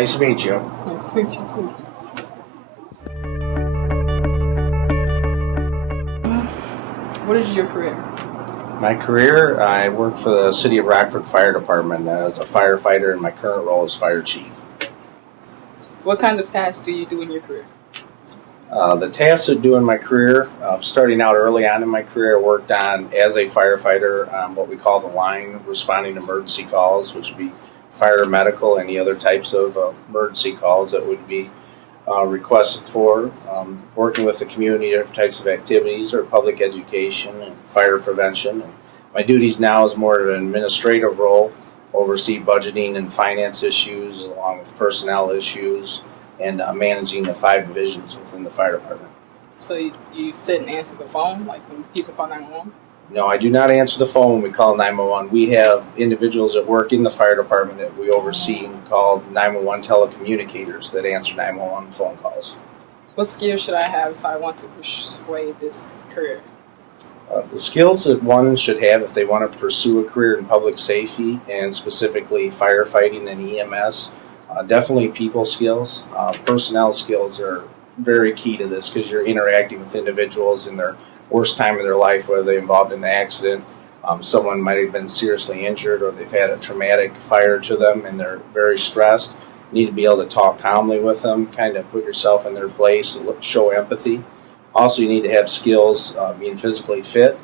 Nice to meet you. Nice to meet you too. What is your career? My career, I work for the City of Rockford Fire Department as a firefighter, and my current role is fire chief. What kinds of tasks do you do in your career? The tasks I do in my career, starting out early on in my career, I worked on, as a firefighter, what we call the line, responding to emergency calls, which would be fire, medical, any other types of emergency calls that would be requested for, working with the community, different types of activities or public education and fire prevention. And my duties now is more of an administrative role, oversee budgeting and finance issues along with personnel issues and managing the 5 divisions within the fire department. So you sit and answer the phone, like when people call 911? No, I do not answer the phone when we call 911. We have individuals that work in the fire department that we oversee called 911 telecommunicators that answer 911 phone calls. What skills should I have if I want to pursue this career? The skills that one should have if they want to pursue a career in public safety and specifically firefighting and EMS, definitely people skills. Personnel skills are very key to this because you're interacting with individuals in their worst time of their life, whether they're involved in an accident, someone might have been seriously injured, or they've had a traumatic fire to them and they're very stressed. You need to be able to talk calmly with them, kind of put yourself in their place, show empathy. Also, you need to have skills being physically fit,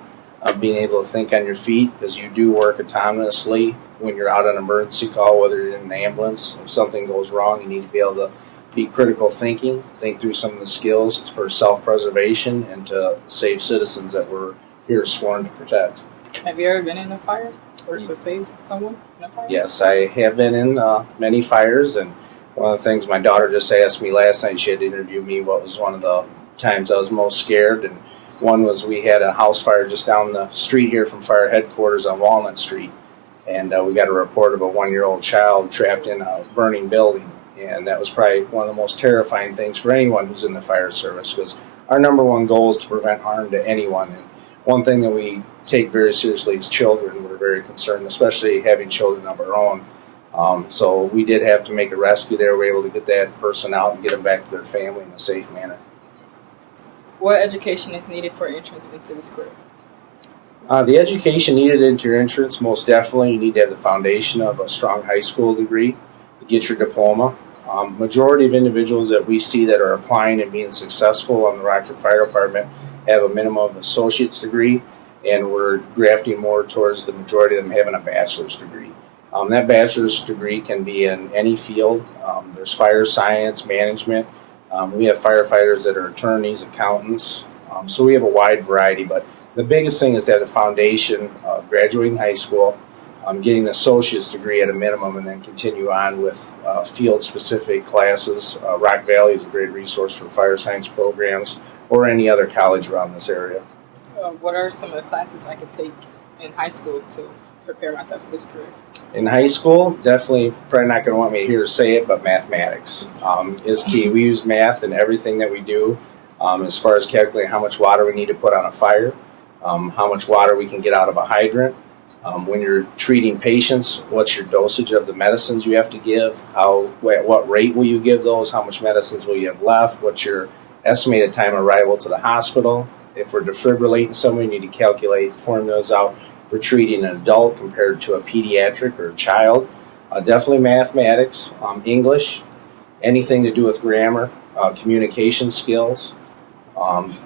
being able to think on your feet, because you do work autonomously when you're out on an emergency call, whether you're in an ambulance. If something goes wrong, you need to be able to be critical thinking, think through some of the skills for self-preservation and to save citizens that we're here sworn to protect. Have you ever been in a fire or to save someone in a fire? Yes, I have been in many fires, and one of the things my daughter just asked me last night, she had to interview me, what was one of the times I was most scared, and one was we had a house fire just down the street here from fire headquarters on Walnut Street, and we got a report of a 1-year-old child trapped in a burning building. And that was probably one of the most terrifying things for anyone who's in the fire service, because our number one goal is to prevent harm to anyone. And one thing that we take very seriously is children. We're very concerned, especially having children of our own. So we did have to make a rescue there. We were able to get that person out and get them back to their family in a safe manner. What education is needed for entrance into this career? The education needed into your entrance, most definitely, you need to have the foundation of a strong high school degree to get your diploma. Majority of individuals that we see that are applying and being successful on the Rockford Fire Department have a minimum of associate's degree, and we're grafting more towards the majority of them having a bachelor's degree. That bachelor's degree can be in any field. There's fire science, management. We have firefighters that are attorneys, accountants. So we have a wide variety, but the biggest thing is to have the foundation of graduating high school, getting an associate's degree at a minimum, and then continue on with field-specific classes. Rock Valley is a great resource for fire science programs or any other college around this area. What are some of the classes I could take in high school to prepare myself for this career? In high school, definitely, probably not going to want me to hear say it, but mathematics is key. We use math in everything that we do, as far as calculating how much water we need to put on a fire, how much water we can get out of a hydrant. When you're treating patients, what's your dosage of the medicines you have to give? At what rate will you give those? How much medicines will you have left? What's your estimated time of arrival to the hospital? If we're defibrillating someone, you need to calculate formulas out for treating an adult compared to a pediatric or a child. Definitely mathematics, English, anything to do with grammar, communication skills.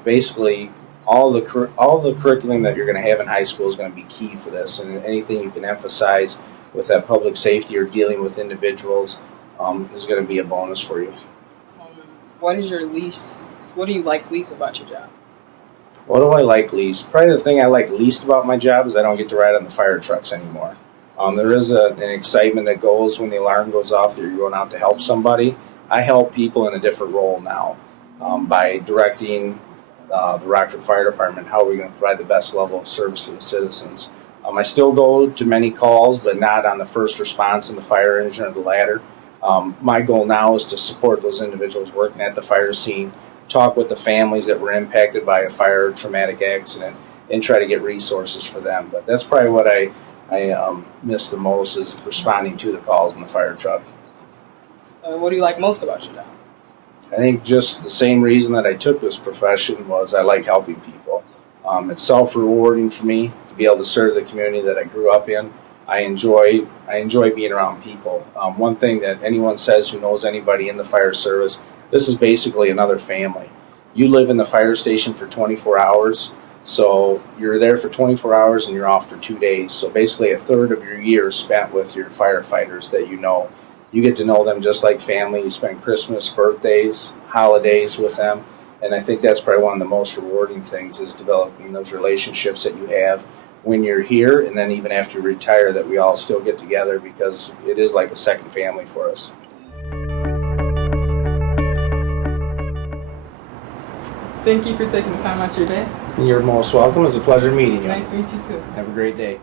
Basically, all the curriculum that you're going to have in high school is going to be key for this, and anything you can emphasize with that public safety or dealing with individuals is going to be a bonus for you. What do you like least about your job? What do I like least? Probably the thing I like least about my job is I don't get to ride on the fire trucks anymore. There is an excitement that goes when the alarm goes off that you're going out to help somebody. I help people in a different role now by directing the Rockford Fire Department, how are we going to provide the best level of service to the citizens. I still go to many calls, but not on the first response in the fire engine or the ladder. My goal now is to support those individuals working at the fire scene, talk with the families that were impacted by a fire or traumatic accident, and try to get resources for them. But that's probably what I miss the most, is responding to the calls in the fire truck. what do you like most about your job? I think just the same reason that I took this profession was I like helping people. It's self-rewarding for me to be able to serve the community that I grew up in. I enjoy being around people. One thing that anyone says who knows anybody in the fire service, this is basically another family. You live in the fire station for 24 hours, so you're there for 24 hours and you're off for 2 days. So basically a third of your year is spent with your firefighters that you know. You get to know them just like family. You spend Christmas, birthdays, holidays with them. And I think that's probably one of the most rewarding things is developing those relationships that you have when you're here and then even after you retire, that we all still get together because it is like a second family for us. Thank you for taking the time out your day. You're most welcome. It was a pleasure meeting you. Nice to meet you too. Have a great day.